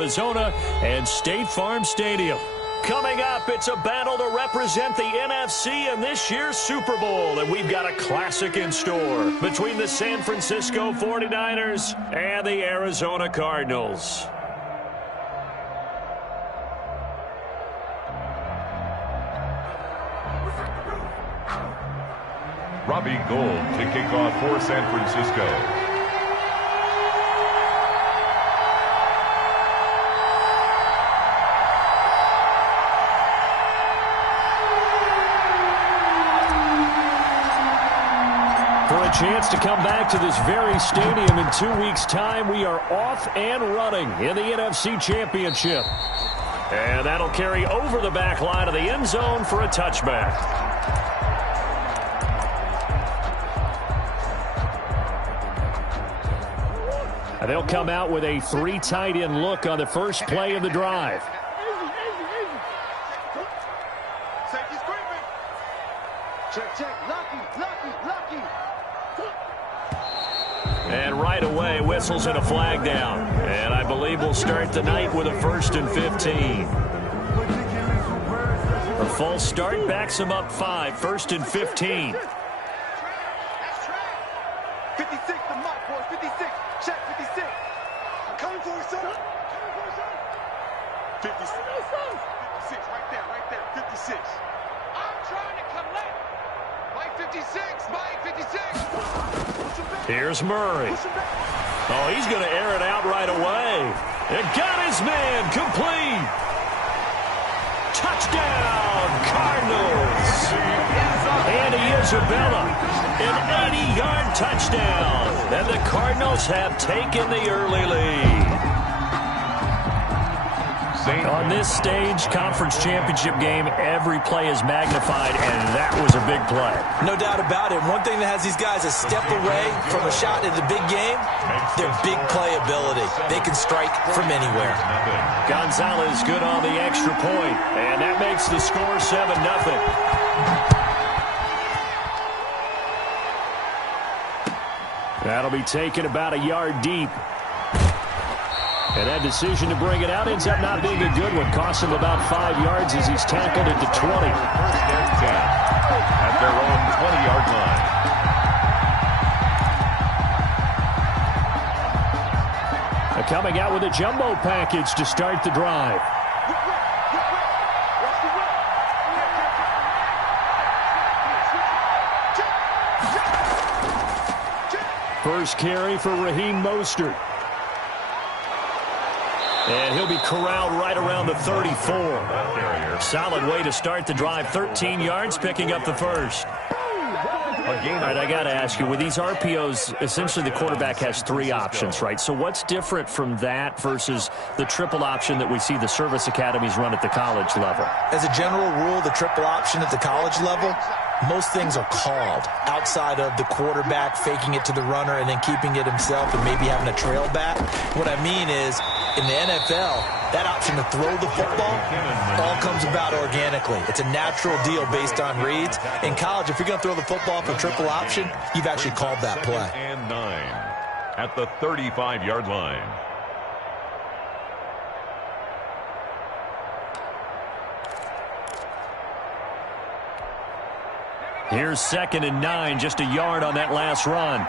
Arizona and State Farm Stadium. Coming up, it's a battle to represent the NFC in this year's Super Bowl, and we've got a classic in store between the San Francisco 49ers and the Arizona Cardinals. Robbie Gould to kick off for San Francisco. For a chance to come back to this very stadium in 2 weeks' time, we are off and running in the NFC Championship. And that'll carry over the back line of the end zone for a touchback. They'll come out with a 3 tight end look on the first play of the drive. And right away, whistles and a flag down. And I believe we'll start the night with a 1st and 15. A false start backs him up 5, 1st and 15. 56, the mark, boys, 56. Check 56. Coming for you, son. 56. 56, right there, 56. I'm trying to collect. Mike 56, Mike 56. Here's Murray. Oh, he's going to air it out right away. And got his man complete. Touchdown, Cardinals. Andy Isabella, an 80-yard touchdown. And the Cardinals have taken the early lead. On this stage, conference championship game, every play is magnified, and that was a big play. No doubt about it. One thing that has these guys a step away from a shot in the big game, their big play ability. They can strike from anywhere. Gonzalez good on the extra point, and that makes the score 7-0. That'll be taken about a yard deep. And that decision to bring it out ends up not being a good one. Costs him about 5 yards as he's tackled at the 20. First and 10 at their own 20-yard line. Coming out with a jumbo package to start the drive. First carry for Raheem Mostert. And he'll be corralled right around the 34. Solid way to start the drive. 13 yards, picking up the first. All right, I got to ask you, with these RPOs, essentially the quarterback has 3 options, right? So what's different from that versus the triple option that we see the service academies run at the college level? As a general rule, the triple option at the college level, most things are called outside of the quarterback faking it to the runner and then keeping it himself and maybe having a trail back. What I mean is, in the NFL, that option to throw the football all comes about organically. It's a natural deal based on reads. In college, if you're going to throw the football for triple option, you've actually called that play. And 9 at the 35-yard line. Here's 2nd and 9, just a yard on that last run.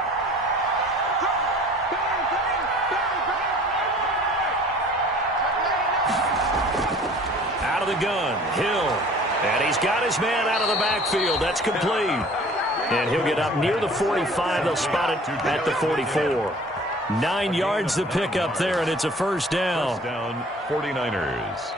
Out of the gun, Hill. And he's got his man out of the backfield. That's complete. And he'll get up near the 45. They'll spot it at the 44. 9 yards to pick up there, and it's a first down. First down, 49ers.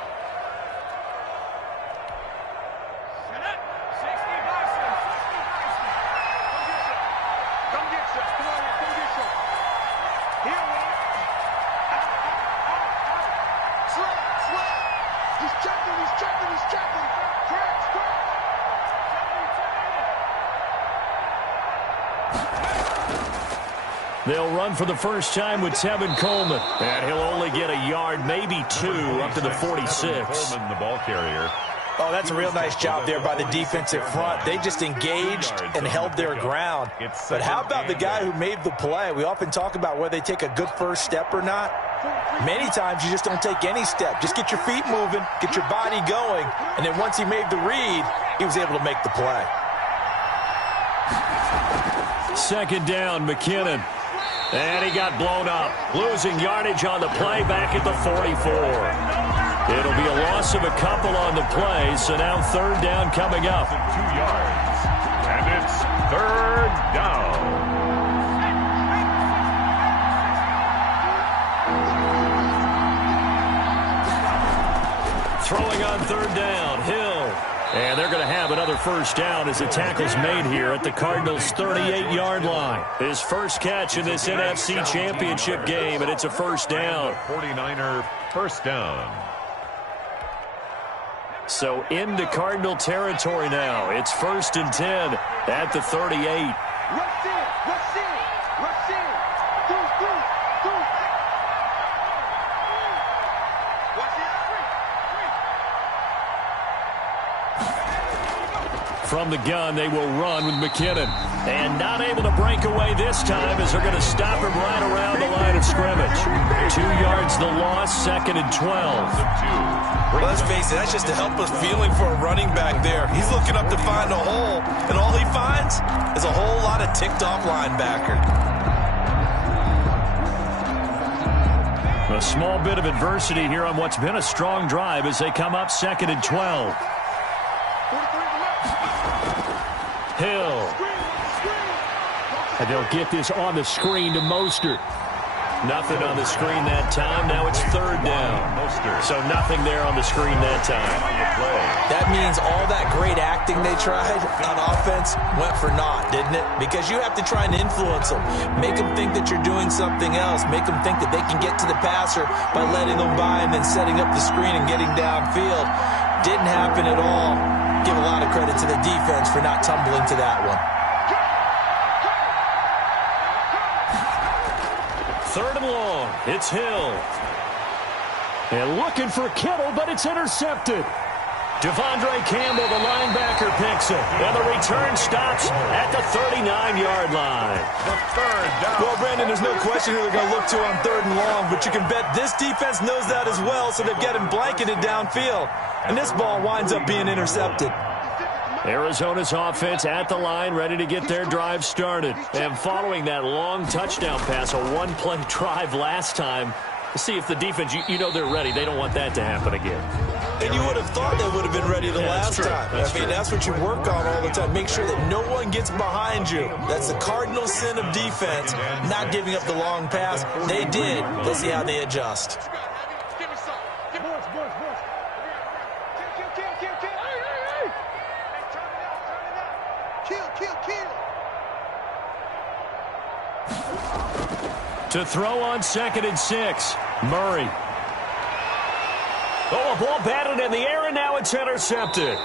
They'll run for the first time with Tevin Coleman. And he'll only get a yard, maybe 2, up to the 46. Coleman, the ball carrier. Oh, that's a real nice job there by the defensive front. They just engaged and held their ground. But how about the guy who made the play? We often talk about whether they take a good first step or not. Many times you just don't take any step. Just get your feet moving, get your body going, and then once he made the read, he was able to make the play. Second down, McKinnon. And he got blown up. Losing yardage on the play back at the 44. It'll be a loss of a couple on the play, so now third down coming up. 2 yards. And it's third down. Throwing on third down, Hill. And they're going to have another first down as the tackle's made here at the Cardinals' 38-yard line. His first catch in this NFC Championship game, and it's a first down. 49er first down. So into Cardinal territory now. It's 1st and 10 at the 38. From the gun, they will run with McKinnon. And not able to break away this time as they're going to stop him right around the line of scrimmage. 2 yards the loss, 2nd and 12. Well, let's face it, that's just a helpless feeling for a running back there. He's looking up to find a hole, and all he finds is a whole lot of ticked-off linebacker. A small bit of adversity here on what's been a strong drive as they come up 2nd and 12. Hill. And they'll get this on the screen to Mostert. Nothing on the screen that time. Now it's third down. So nothing there on the screen that time. That means all that great acting they tried on offense went for naught, didn't it? Because you have to try and influence them. Make them think that you're doing something else. Make them think that they can get to the passer by letting them by and then setting up the screen and getting downfield. Didn't happen at all. Give a lot of credit to the defense for not tumbling to that one. Third and long. It's Hill. And looking for Kittle, but it's intercepted. Devondre Campbell, the linebacker, picks it. And the return stops at the 39-yard line. The third down. Well, Brandon, there's no question who they're going to look to on third and long, but you can bet this defense knows that as well, so they've got him blanketed downfield. And this ball winds up being intercepted. Arizona's offense at the line, ready to get their drive started. And following that long touchdown pass, a one-play drive last time, see if the defense, you know they're ready. They don't want that to happen again. And you would have thought they would have been ready the last time. That's what you work on all the time. Make sure that no one gets behind you. That's the cardinal sin of defense, not giving up the long pass. They did. Let's see how they adjust. To throw on 2nd and 6, Murray. Oh, a ball batted in the air, and now it's intercepted.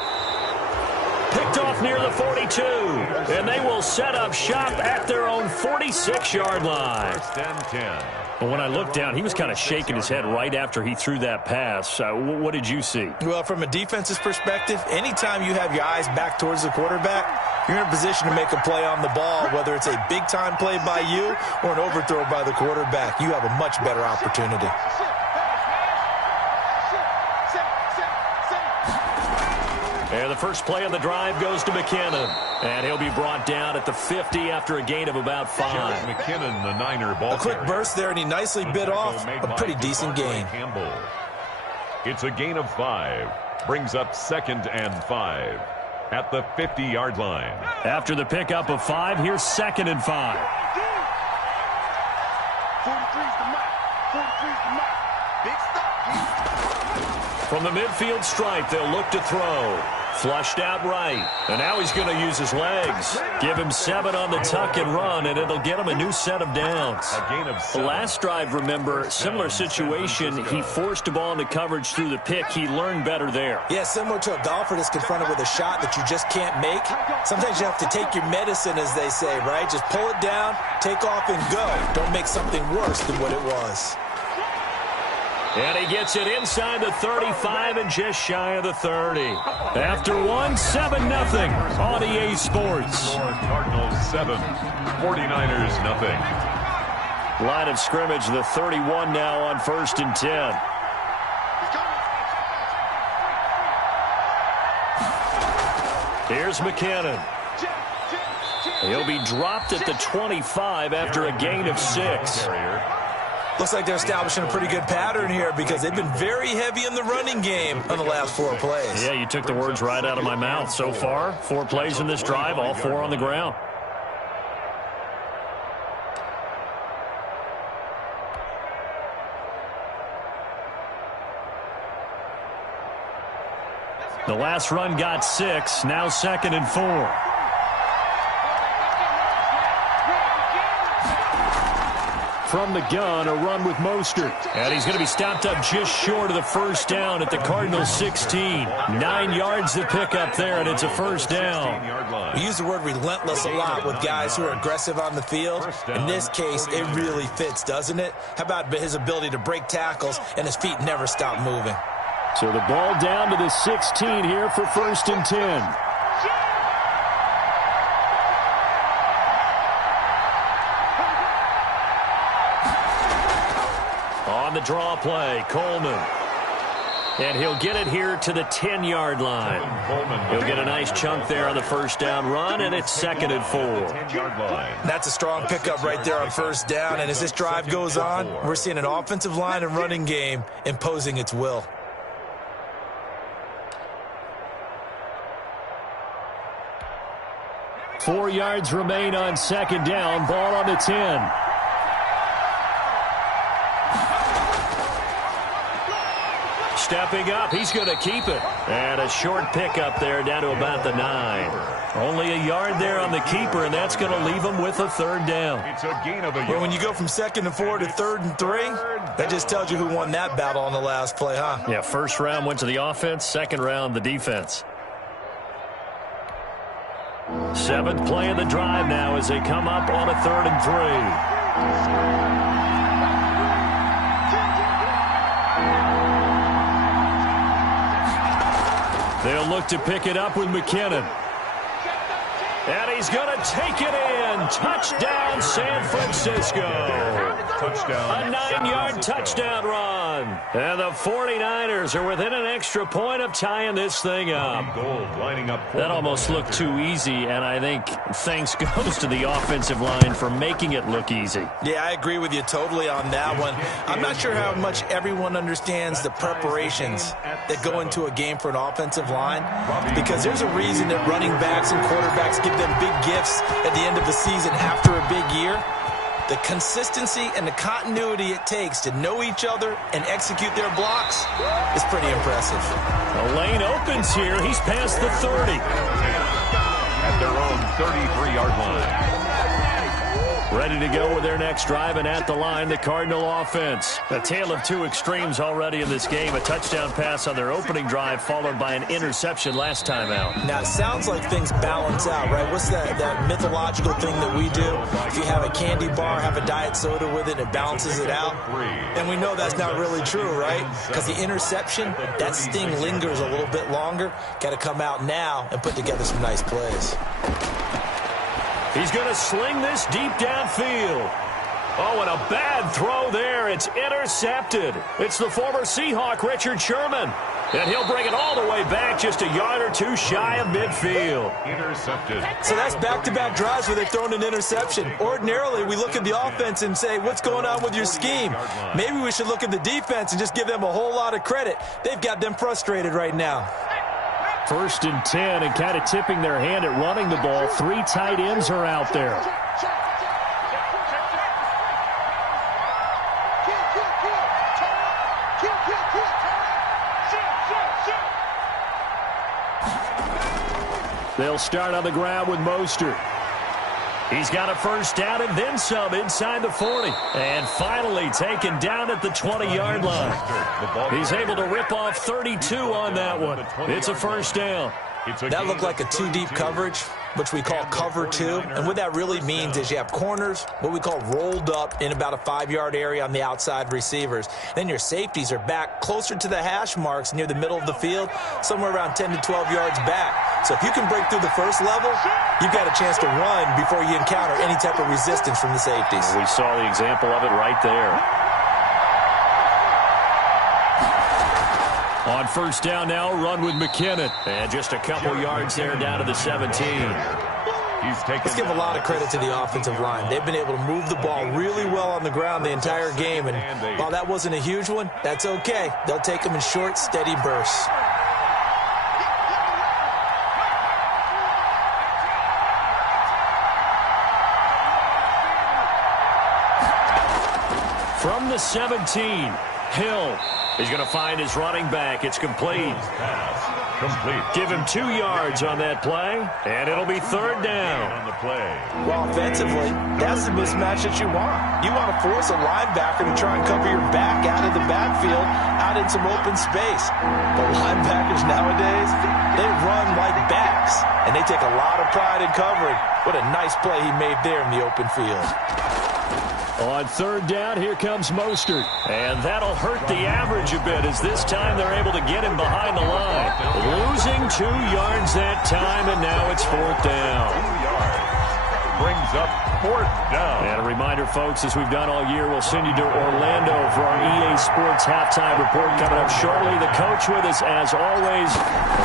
Picked off near the 42, and they will set up shop at their own 46-yard line. 1st and 10. Well, when I looked down, he was kind of shaking his head right after he threw that pass. What did you see? Well, from a defense's perspective, anytime you have your eyes back towards the quarterback, you're in a position to make a play on the ball, whether it's a big-time play by you or an overthrow by the quarterback. You have a much better opportunity. And the first play of the drive goes to McKinnon. And he'll be brought down at the 50 after a gain of about 5. McKinnon, the Niner ball. A quick burst there, and he nicely bit off a pretty decent gain. Campbell. It's a gain of 5. Brings up 2nd and 5 at the 50-yard line. After the pickup of 5, here's 2nd and 5. 43's the mark. 43's the mark. Big stop. From the midfield stripe, they'll look to throw. Flushed out right. And now he's going to use his legs. Give him 7 on the tuck and run, and it'll get him a new set of downs. A gain of 7. Last drive, remember, similar situation. He forced a ball into coverage through the pick. He learned better there. Yeah, similar to a golfer that's confronted with a shot that you just can't make. Sometimes you have to take your medicine, as they say, right? Just pull it down, take off, and go. Don't make something worse than what it was. And he gets it inside the 35 and just shy of the 30. After 1, 7-0 on EA Sports. Cardinals 7, 49ers nothing. Line of scrimmage, the 31 now on 1st and 10. Here's McKinnon. He'll be dropped at the 25 after a gain of 6. Looks like they're establishing a pretty good pattern here because they've been very heavy in the running game on the last 4 plays. Yeah, you took the words right out of my mouth. So far, 4 plays in this drive, all 4 on the ground. The last run got 6, now 2nd and 4. From the gun, a run with Mostert. And he's going to be stopped up just short of the first down at the Cardinals' 16. 9 yards to pick up there, and it's a first down. We use the word relentless a lot with guys who are aggressive on the field. In this case, it really fits, doesn't it? How about his ability to break tackles and his feet never stop moving? So the ball down to the 16 here for 1st and 10. On the draw play, Coleman. And he'll get it here to the 10-yard line. He'll get a nice chunk there on the first down run, and it's 2nd and 4. That's a strong pickup right there on first down, and as this drive goes on, we're seeing an offensive line and running game imposing its will. Four yards remain on 2nd down. Ball on the 10. Stepping up, he's going to keep it. And a short pickup there down to about the 9. Only a yard there on the keeper, and that's going to leave him with a 3rd down. It's a gain of a yard. Well, when you go from 2nd and 4 to 3rd and 3, that just tells you who won that battle on the last play, huh? Yeah, first round went to the offense, 2nd round the defense. 7th play of the drive now as they come up on a 3rd and 3. They'll look to pick it up with McKinnon. And he's going to take it in. Touchdown, San Francisco. Touchdown. A 9-yard touchdown run. And the 49ers are within an extra point of tying this thing up. That almost looked too easy, and I think thanks goes to the offensive line for making it look easy. Yeah, I agree with you totally on that one. I'm not sure how much everyone understands the preparations that go into a game for an offensive line, because there's a reason that running backs and quarterbacks give them big gifts at the end of the season after a big year. The consistency and the continuity it takes to know each other and execute their blocks is pretty impressive. The lane opens here. He's past the 30. At their own 33-yard line. Ready to go with their next drive, and at the line, the Cardinal offense. A tale of two extremes already in this game. A touchdown pass on their opening drive, followed by an interception last time out. Now, it sounds like things balance out, right? What's that mythological thing that we do? If you have a candy bar, have a diet soda with it, it balances it out. And we know that's not really true, right? Because the interception, that sting lingers a little bit longer. Got to come out now and put together some nice plays. He's going to sling this deep downfield. Oh, and a bad throw there. It's intercepted. It's the former Seahawk, Richard Sherman. And he'll bring it all the way back just a yard or two shy of midfield. Intercepted. So that's back-to-back drives where they've thrown an interception. Ordinarily, we look at the offense and say, what's going on with your scheme? Maybe we should look at the defense and just give them a whole lot of credit. They've got them frustrated right now. 1st and 10, and kind of tipping their hand at running the ball. 3 tight ends are out there. They'll start on the ground with Mostert. He's got a first down and then some inside the 40. And finally taken down at the 20-yard line. He's able to rip off 32 on that one. It's a first down. That looked like a 2-deep coverage, which we call cover 2. And what that really means is you have corners, what we call rolled up in about a 5-yard area on the outside receivers. Then your safeties are back closer to the hash marks near the middle of the field, somewhere around 10 to 12 yards back. So if you can break through the first level, you've got a chance to run before you encounter any type of resistance from the safeties. We saw the example of it right there. On first down now, run with McKinnon. And just a couple yards there down to the 17. Let's give a lot of credit to the offensive line. They've been able to move the ball really well on the ground the entire game. And while that wasn't a huge one, that's okay. They'll take them in short, steady bursts. From the 17, Hill is going to find his running back. It's complete. Complete. Give him 2 yards on that play, and it'll be third down. On the play. Well, offensively, that's the mismatch that you want. You want to force a linebacker to try and cover your back out of the backfield, out in some open space. But linebackers nowadays, they run like backs, and they take a lot of pride in covering. What a nice play he made there in the open field. On third down, here comes Mostert. And that'll hurt the average a bit, as this time they're able to get him behind the line. Losing 2 yards that time, and now it's fourth down. 2 yards. Brings up fourth down. And a reminder, folks, as we've done all year, we'll send you to Orlando for our EA Sports halftime report coming up shortly. The coach with us, as always.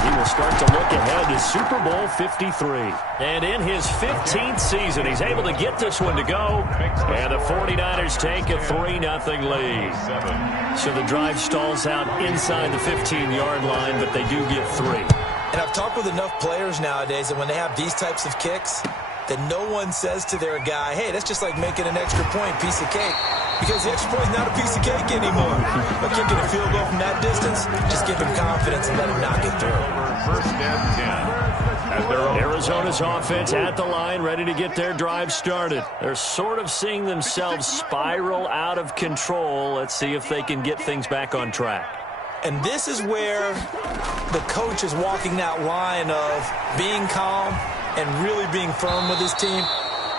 He will start to look ahead to Super Bowl 53. And in his 15th season, he's able to get this one to go. And the 49ers take a 3-0 lead. So the drive stalls out inside the 15-yard line, but they do get 3. And I've talked with enough players nowadays that when they have these types of kicks, that no one says to their guy, hey, that's just like making an extra point, piece of cake. Because the extra point is not a piece of cake anymore. But kicking a field goal from that distance, just give him confidence and let him knock it through. First and 10. Arizona's offense at the line, ready to get their drive started. They're sort of seeing themselves spiral out of control. Let's see if they can get things back on track. And this is where the coach is walking that line of being calm and really being firm with his team.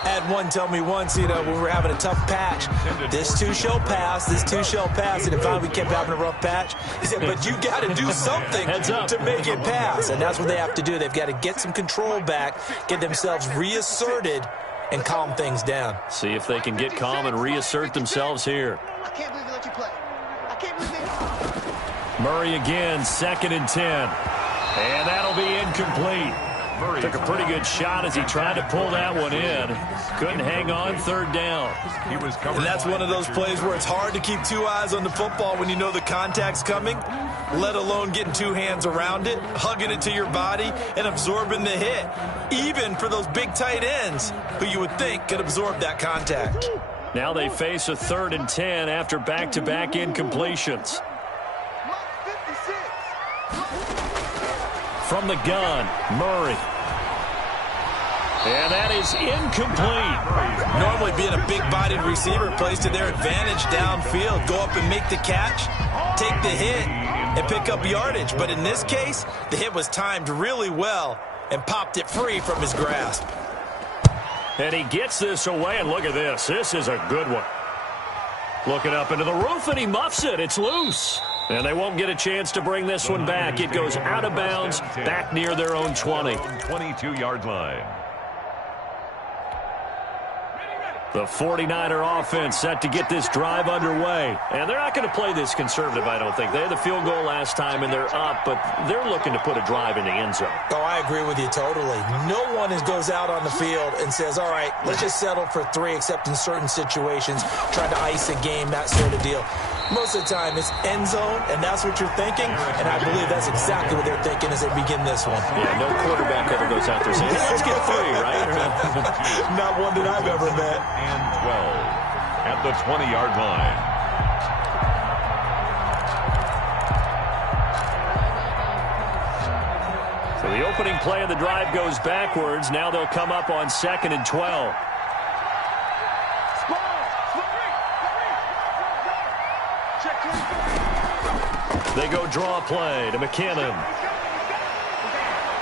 Had one tell me once, when we were having a tough patch, this too shall pass, this too shall pass. And if we kept having a rough patch, he said, but you got to do something to make it pass. And that's what they have to do. They've got to get some control back, get themselves reasserted, and calm things down. See if they can get calm and reassert themselves here. I can't believe they let you play. I can't believe they... Murray again, 2nd and 10. And that'll be incomplete. Murray took a pretty good shot as he tried to pull that one in. Couldn't hang on, third down. He was covered. And that's one of those plays where it's hard to keep 2 eyes on the football when you know the contact's coming, let alone getting 2 hands around it, hugging it to your body, and absorbing the hit. Even for those big tight ends who you would think could absorb that contact. Now they face a 3rd and 10 after back-to-back incompletions. From the gun, Murray. And that is incomplete. Normally being a big-bodied receiver plays to their advantage downfield. Go up and make the catch, take the hit, and pick up yardage. But in this case, the hit was timed really well and popped it free from his grasp. And he gets this away, and look at this. This is a good one. Looking up into the roof, and he muffs it. It's loose. And they won't get a chance to bring this one back. It goes out of bounds, back near their own 20. 22-yard line. The 49er offense set to get this drive underway. And they're not going to play this conservative, I don't think. They had the field goal last time, and they're up, but they're looking to put a drive in the end zone. Oh, I agree with you totally. No one goes out on the field and says, all right, let's just settle for 3, except in certain situations, trying to ice a game, that sort of deal. Most of the time, it's end zone, and that's what you're thinking, and I believe that's exactly what they're thinking as they begin this one. Yeah, no quarterback ever goes out there saying, hey, let's get 3, right? Not one that I've ever met. And 12 at the 20-yard line. So the opening play of the drive goes backwards. Now they'll come up on 2nd and 12. They go draw play to McKinnon.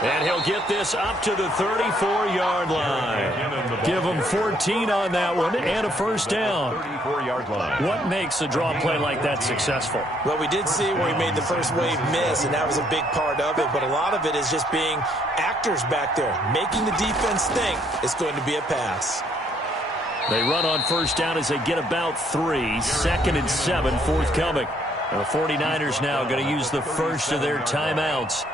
And he'll get this up to the 34-yard line. Give him 14 on that one and a first down. 34-yard line. What makes a draw play like that successful? Well, we did see where he made the first wave miss, and that was a big part of it. But a lot of it is just being actors back there, making the defense think it's going to be a pass. They run on first down as they get about 3. 2nd and 7 forthcoming. And the 49ers now going to use the first of their timeouts,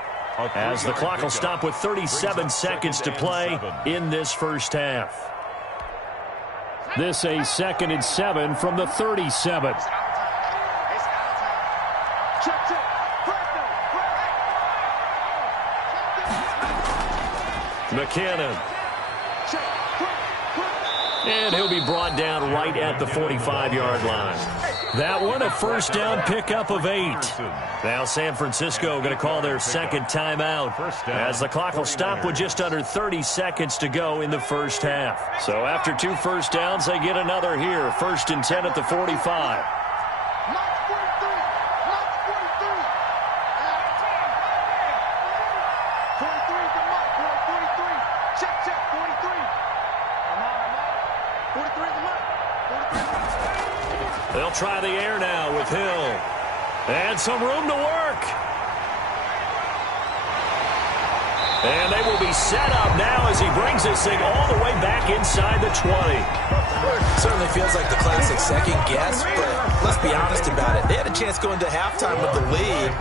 as the clock will stop with 37 seconds to play in this first half. This a 2nd and 7 from the 37. McKinnon. And he'll be brought down right at the 45-yard line. That one a first down pickup of 8. Now San Francisco going to call their second timeout, as the clock will stop with just under 30 seconds to go in the first half. So after 2 first downs, they get another here. 1st and 10 at the 45. They'll try the air now with Hill. And some room to work. And they will be set up now as he brings this thing all the way back inside the 20. Certainly feels like the classic second guess, but let's be honest about it. They had a chance going to halftime with the lead.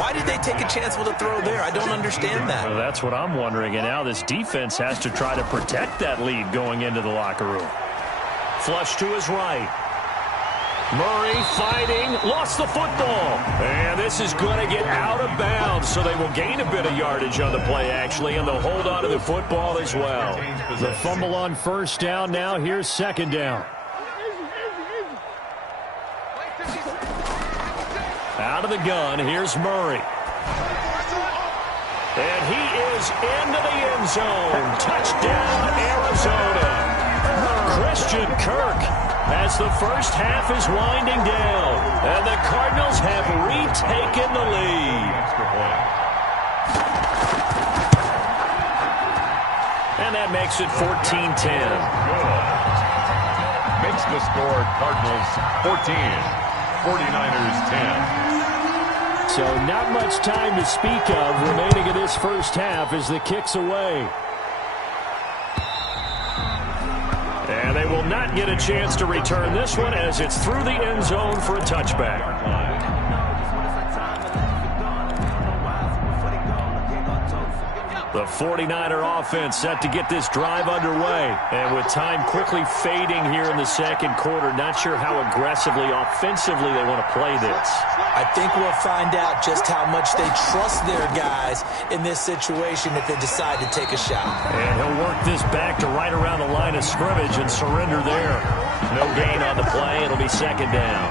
Why did they take a chance with a throw there? I don't understand that. Well, that's what I'm wondering. And now this defense has to try to protect that lead going into the locker room. Flush to his right. Murray fighting, lost the football. And this is going to get out of bounds, so they will gain a bit of yardage on the play, actually, and they'll hold on to the football as well. The fumble on first down now. Here's second down. Out of the gun, here's Murray. And he is into the end zone. Touchdown, Arizona. Christian Kirk, as the first half is winding down, and the Cardinals have retaken the lead. And that makes it 14-10. Makes the score Cardinals 14, 49ers 10. So not much time to speak of remaining in this first half as the kick's away. And they will not get a chance to return this one as it's through the end zone for a touchback. The 49er offense set to get this drive underway. And with time quickly fading here in the second quarter, not sure how aggressively, offensively they want to play this. I think we'll find out just how much they trust their guys in this situation if they decide to take a shot. And he'll work this back to right around the line of scrimmage and surrender there. No gain on the play. It'll be second down.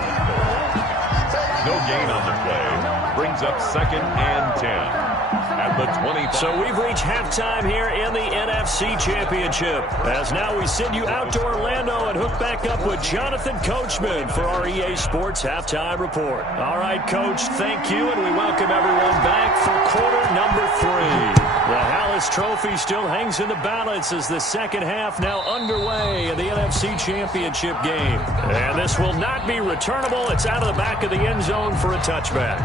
No gain on the play. Brings up 2nd and 10. At the 25. So we've reached halftime here in the NFC Championship. As now we send you out to Orlando and hook back up with Jonathan Coachman for our EA Sports Halftime Report. All right, Coach, thank you, and we welcome everyone back for quarter number 3. The Hallis Trophy still hangs in the balance as the second half now underway in the NFC Championship game. And this will not be returnable. It's out of the back of the end zone for a touchback.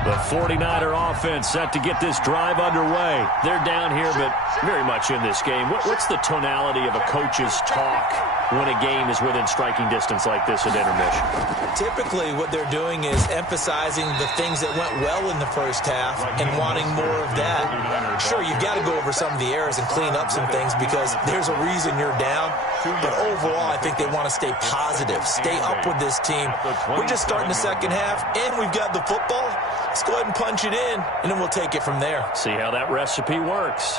The 49er offense set to get this drive underway. They're down here, but very much in this game. What's the tonality of a coach's talk when a game is within striking distance like this at intermission? Typically, what they're doing is emphasizing the things that went well in the first half and wanting more of that. Sure, you've got to go over some of the errors and clean up some things because there's a reason you're down. But overall, I think they want to stay positive, stay up with this team. We're just starting the second half, and we've got the football. Let's go ahead and punch it in, and then we'll take it from there. See how that recipe works.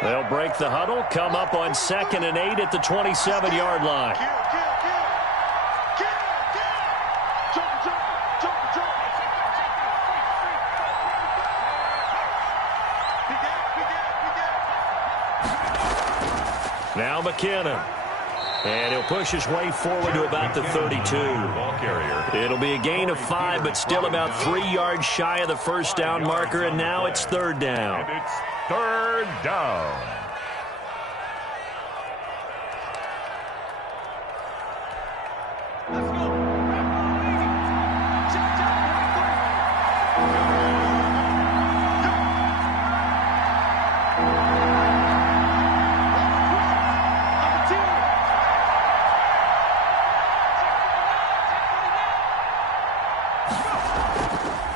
They'll break the huddle, come up on 2nd and 8 at the 27-yard line. Now McKinnon. And he'll push his way forward to about the 32. Ball carrier. It'll be a gain of 5, but still about 3 yards shy of the first down marker, and now it's third down. And it's third down.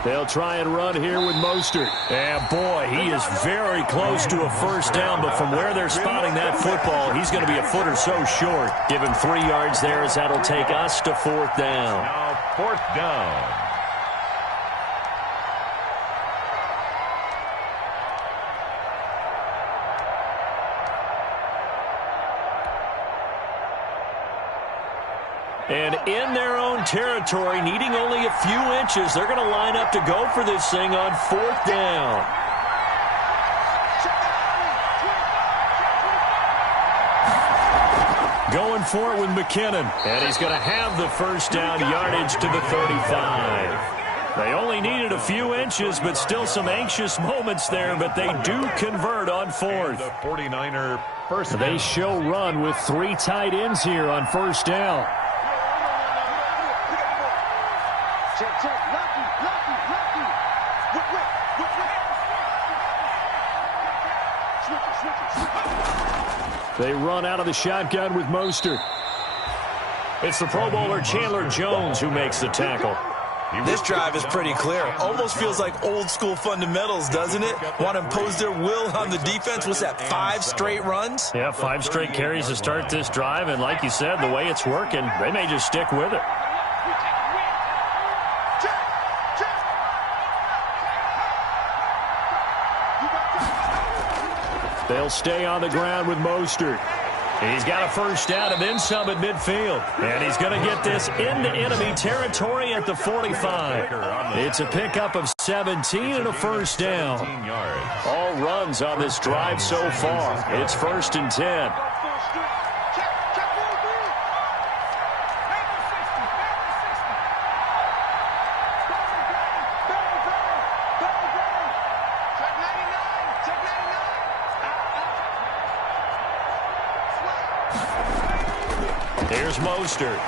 They'll try and run here with Mostert. And boy, he is very close to a first down, but from where they're spotting that football, he's going to be a foot or so short. Give him 3 yards there as that'll take us to fourth down. Now fourth down. And in their own territory, needing only a few inches, they're going to line up to go for this thing on fourth down. Going for it with McKinnon. And he's going to have the first down yardage to the 35. They only needed a few inches, but still some anxious moments there, but they do convert on fourth. The 49er first down. They show run with 3 tight ends here on first down. They run out of the shotgun with Mostert. It's the Pro Bowler Chandler Jones who makes the tackle. This drive is pretty clear. Almost feels like old school fundamentals, doesn't it? Want to impose their will on the defense. What's that, 5 straight runs? Yeah, 5 straight carries to start this drive. And like you said, the way it's working, they may just stick with it. They'll stay on the ground with Mostert. He's got a first down and then some at midfield. And he's going to get this into enemy territory at the 45. It's a pickup of 17 and a first down. All runs on this drive so far. It's first and 10. Here's Mostert.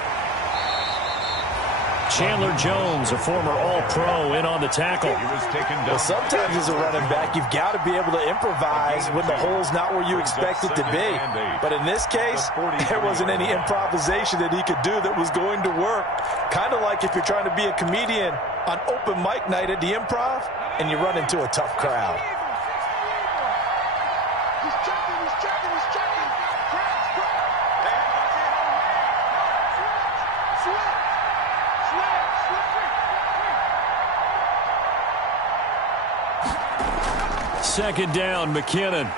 Chandler Jones, a former All-Pro, in on the tackle. Well, sometimes as a running back, you've got to be able to improvise when the hole's not where you expect it to be. But in this case, there wasn't any improvisation that he could do that was going to work. Kind of like if you're trying to be a comedian on open mic night at the Improv and you run into a tough crowd. Second down, McKinnon.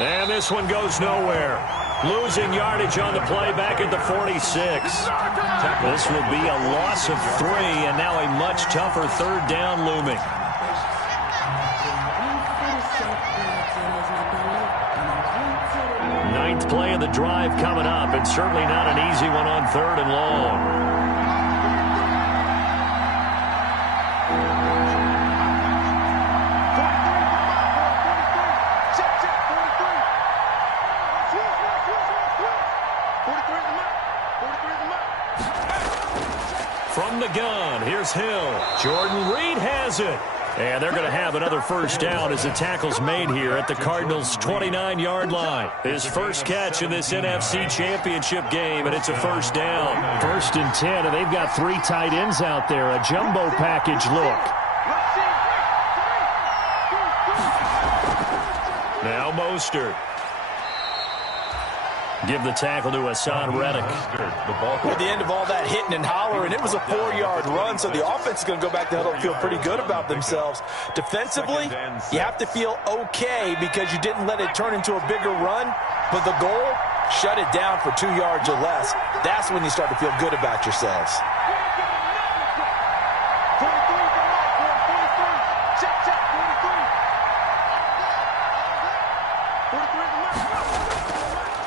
And this one goes nowhere. Losing yardage on the play back at the 46. This will be a loss of 3, and now a much tougher third down looming. Ninth play of the drive coming up, and certainly not an easy one on third and long. From the gun, here's Hill. Jordan Reed has it. And they're going to have another first down as the tackle's made here at the Cardinals' 29-yard line. His first catch in this NFC Championship game, and it's a first down. First and 10, and they've got 3 tight ends out there. A jumbo package look. Now Mostert. Give the tackle to Hassan Reddick. At the end of all that hitting and hollering, it was a 4-yard run, so the offense is going to go back to huddle and feel pretty good about themselves. Defensively, you have to feel okay because you didn't let it turn into a bigger run, but the goal, shut it down for 2 yards or less. That's when you start to feel good about yourselves.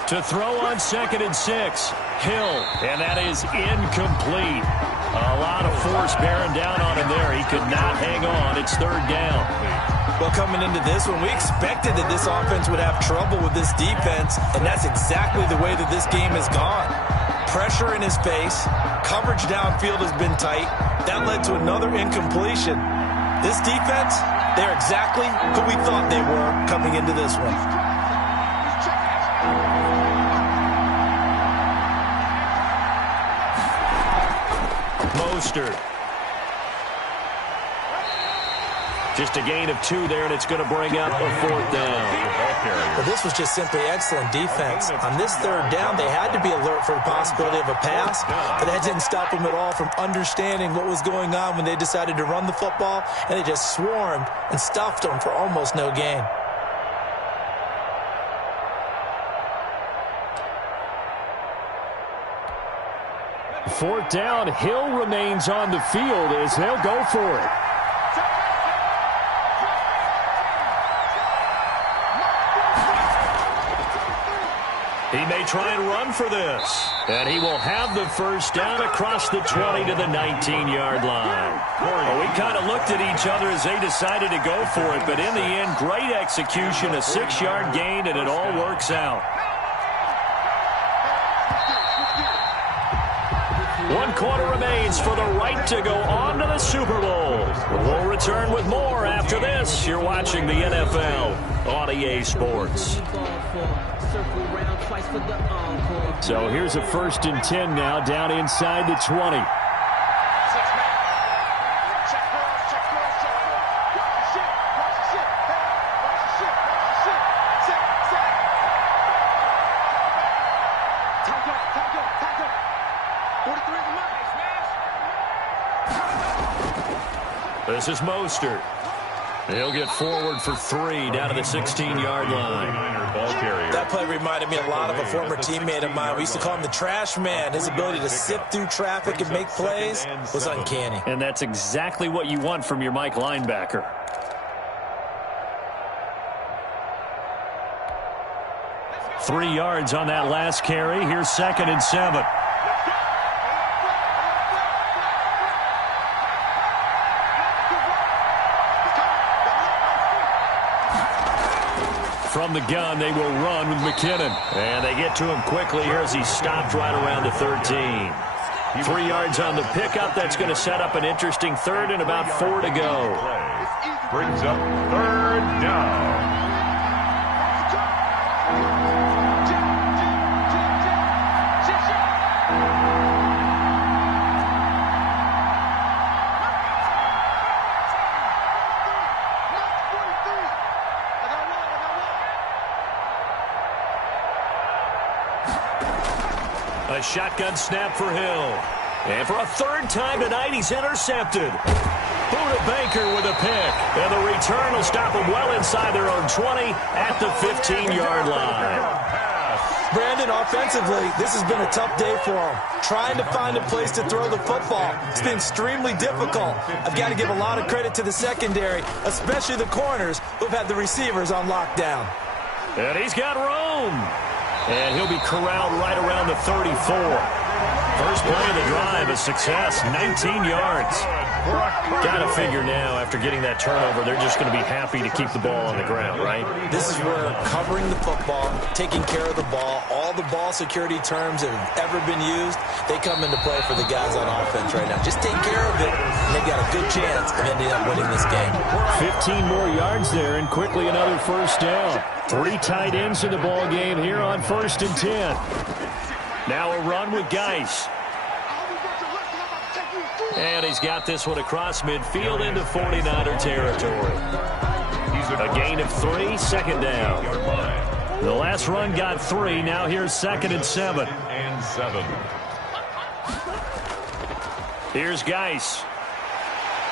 To throw on 2nd and 6. Hill, and that is incomplete. A lot of force bearing down on him there. He could not hang on. It's 3rd down. Well, coming into this one, we expected that this offense would have trouble with this defense, and that's exactly the way that this game has gone. Pressure in his face. Coverage downfield has been tight. That led to another incompletion. This defense, they're exactly who we thought they were coming into this one. Mostert. Just a gain of 2 there, and it's going to bring up a 4th down. Well, this was just simply excellent defense. On this 3rd down, they had to be alert for the possibility of a pass, but that didn't stop them at all from understanding what was going on when they decided to run the football, and they just swarmed and stuffed them for almost no gain. Fourth down, Hill remains on the field as they'll go for it. He may try and run for this. And he will have the 1st down across the 20 to the 19-yard line. Well, we kind of looked at each other as they decided to go for it, but in the end, great execution, a 6-yard gain, and it all works out. 1 quarter remains for the right to go on to the Super Bowl. We'll return with more after this. You're watching the NFL on EA Sports. So here's a 1st and 10 now, down inside the 20. This is Mostert. He'll get forward for 3 down to the 16-yard line. That play reminded me a lot of a former teammate of mine. We used to call him the trash man. His ability to sift through traffic and make plays was uncanny. And that's exactly what you want from your Mike linebacker. Three yards on that last carry. Here's 2nd and 7. From the gun, they will run with McKinnon. And they get to him quickly here as he's stopped right around the 13. 3 yards on the pickup. That's going to set up an interesting 3rd and about 4 to go. Brings up 3rd down. A shotgun snap for Hill. And for a 3rd time tonight, he's intercepted. Buda Baker with a pick. And the return will stop him well inside their own 20 at the 15-yard line. Brandon, offensively, this has been a tough day for him. Trying to find a place to throw the football. It's been extremely difficult. I've got to give a lot of credit to the secondary, especially the corners who've had the receivers on lockdown. And he's got room. And he'll be corralled right around the 34. First play of the drive, a success, 19 yards. Got to figure now, after getting that turnover, they're just going to be happy to keep the ball on the ground, right? This is where covering the football, taking care of the ball, all the ball security terms that have ever been used, they come into play for the guys on offense right now. Just take care of it, and they've got a good chance of ending up winning this game. 15 more yards there, and quickly another 1st down. 3 tight ends in the ball game here on 1st and 10. Now a run with Geis. And he's got this one across midfield into 49er territory. A gain of 3, 2nd down. The last run got 3. Now here's 2nd and 7. Here's Geis.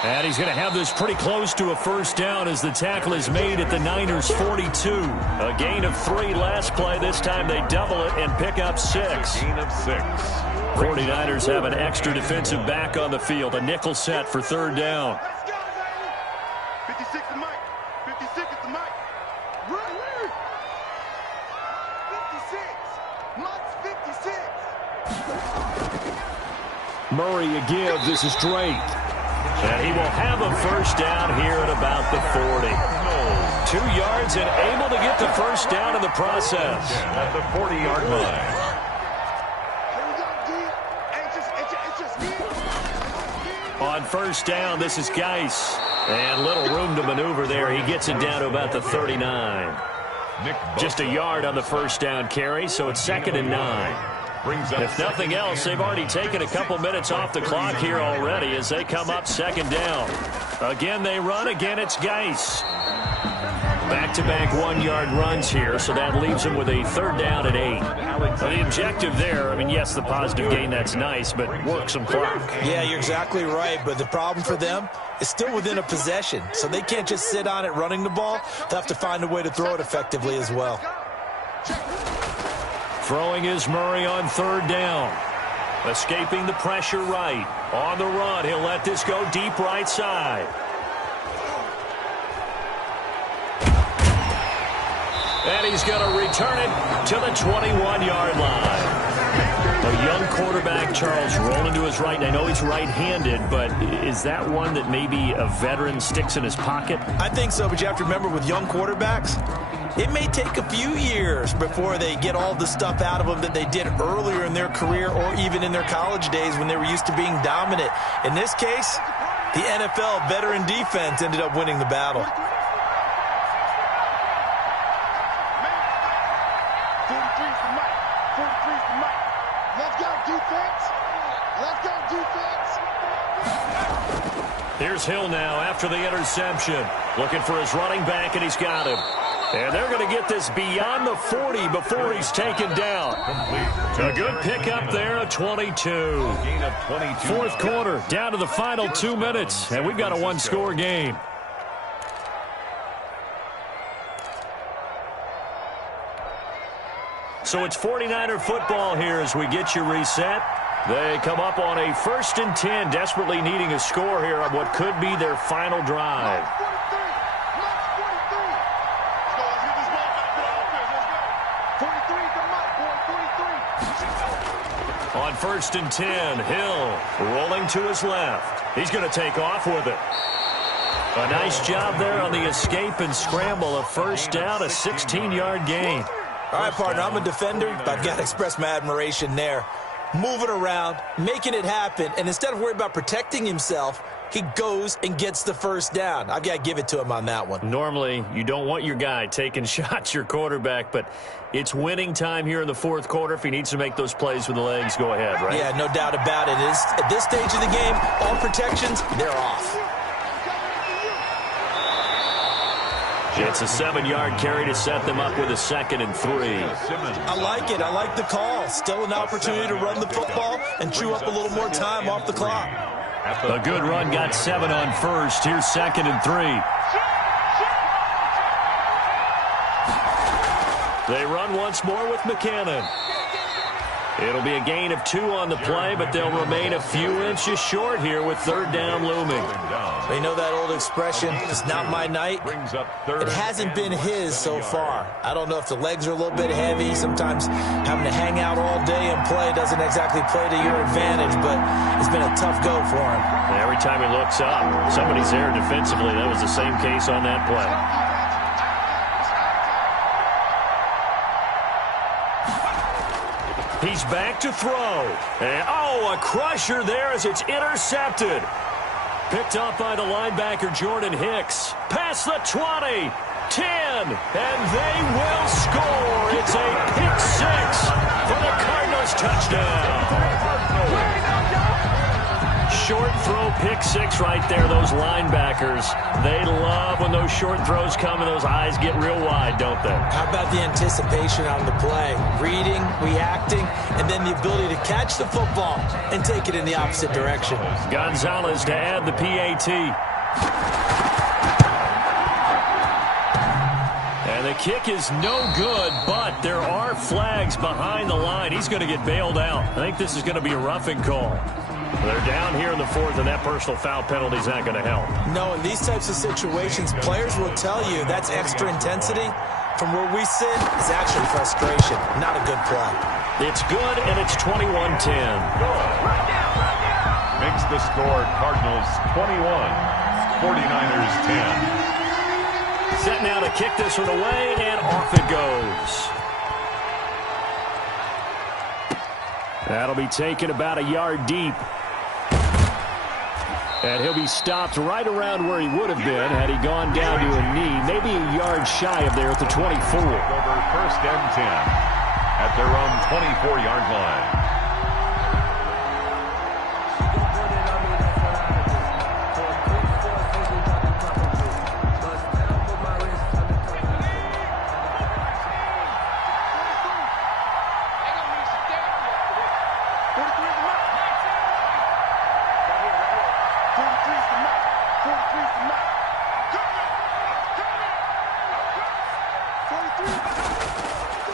And he's going to have this pretty close to a 1st down as the tackle is made at the Niners' 42. A gain of 3 last play. This time they double it and pick up 6. Gain of 6. 49ers have an extra defensive back on the field. A nickel set for 3rd down. 56 is Mike. 56 is the Mike. Run. 56. Murray a give. This is Drake. And he will have a first down here at about the 40. 2 yards and able to get the first down in the process. At the 40-yard line. On first down, this is Geis. And little room to maneuver there. He gets it down to about the 39. Just a yard on the first down carry, so it's 2nd and 9. If nothing else, they've already taken a couple minutes off the clock here already as they come up 2nd down. Again, they run. Again, it's Geis. Back-to-back 1-yard runs here, so that leaves them with a 3rd down and 8. The objective there, I mean, yes, the positive gain, that's nice, but work some clock. Yeah, you're exactly right, but the problem for them is still within a possession, so they can't just sit on it running the ball. They'll have to find a way to throw it effectively as well. Throwing is Murray on 3rd down. Escaping the pressure right. On the run, he'll let this go deep right side. And he's going to return it to the 21-yard line. A young quarterback, Charles, rolling to his right. And I know he's right-handed, but is that one that maybe a veteran sticks in his pocket? I think so, but you have to remember with young quarterbacks, it may take a few years before they get all the stuff out of them that they did earlier in their career or even in their college days when they were used to being dominant. In this case, the NFL veteran defense ended up winning the battle. 43's the mic. 43's the mic. Let's go, defense. Let's go, defense. Here's Hill now after the interception. Looking for his running back, and he's got him. And they're going to get this beyond the 40 before he's taken down. A good pickup there, a 22. Fourth quarter, down to the final 2 minutes, and we've got a 1-score game. So it's 49er football here as we get you reset. They come up on a 1st and 10, desperately needing a score here on what could be their final drive. On 1st and 10, Hill rolling to his left. He's going to take off with it. A nice job there on the escape and scramble. A first down, a 16-yard gain. All right, partner, I'm a defender, but I've got to express my admiration there. Moving around, making it happen, and instead of worrying about protecting himself, he goes and gets the first down. I've got to give it to him on that one. Normally, you don't want your guy taking shots, your quarterback, but it's winning time here in the fourth quarter. If he needs to make those plays with the legs, go ahead, right? Yeah, no doubt about it. At this stage of the game, all protections, they're off. It's a 7-yard carry to set them up with a 2nd and 3. I like it. I like the call. Still an opportunity to run the football and chew up a little more time off the clock. A good run, got 7 on first. Here's 2nd and 3. They run once more with McCannon. It'll be a gain of 2 on the play, but they'll remain a few inches short here with 3rd down looming. You know that old expression, it's not my night? It hasn't been his so far. I don't know if the legs are a little bit heavy. Sometimes having to hang out all day and play doesn't exactly play to your advantage, but it's been a tough go for him. And every time he looks up, somebody's there defensively. That was the same case on that play. He's back to throw. And, a crusher there as it's intercepted. Picked up by the linebacker, Jordan Hicks. Past the 20, 10, and they will score. It's a pick 6 for the Cardinals touchdown. Short throw, pick 6 right there. Those linebackers, they love when those short throws come and those eyes get real wide, don't they? How about the anticipation on the play? Reading, reacting, and then the ability to catch the football and take it in the opposite direction. Gonzalez to add the PAT. And the kick is no good, but there are flags behind the line. He's going to get bailed out. I think this is going to be a roughing call. They're down here in the fourth, and that personal foul penalty is not going to help. No, in these types of situations, players will tell you that's extra intensity. From where we sit, it's actually frustration, not a good play. It's good, and it's 21-10. Makes the score Cardinals 21, 49ers 10. Set now to kick this one away, and off it goes. That'll be taken about a yard deep. And he'll be stopped right around where he would have been had he gone down to a knee, maybe a yard shy of there at the 24. Over first and 10 at their own 24-yard line.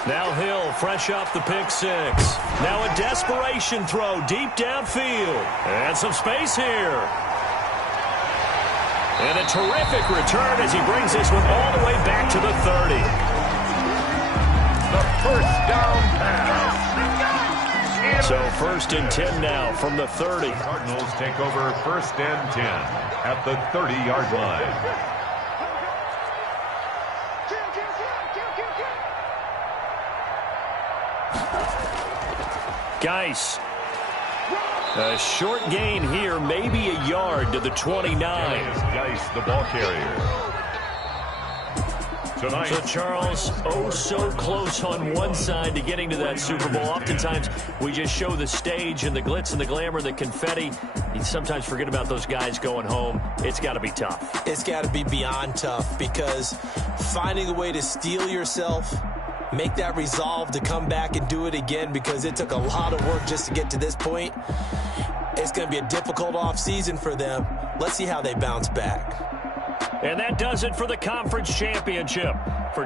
Now Hill, fresh off the pick six. Now a desperation throw deep downfield. And some space here. And a terrific return as he brings this one all the way back to the 30. The first down pass. So first and 10 now from the 30. Cardinals take over first and 10 at the 30-yard line. Geis. A short gain here, maybe a yard to the 29. Geis, the ball carrier. Tonight. So, Charles, oh so close on one side to getting to that Super Bowl. Oftentimes, we just show the stage and the glitz and the glamour, the confetti. You sometimes forget about those guys going home. It's got to be tough. It's got to be beyond tough because finding a way to steel yourself, make that resolve to come back and do it again because it took a lot of work just to get to this point. It's going to be a difficult offseason for them. Let's see how they bounce back. And that does it for the conference championship. For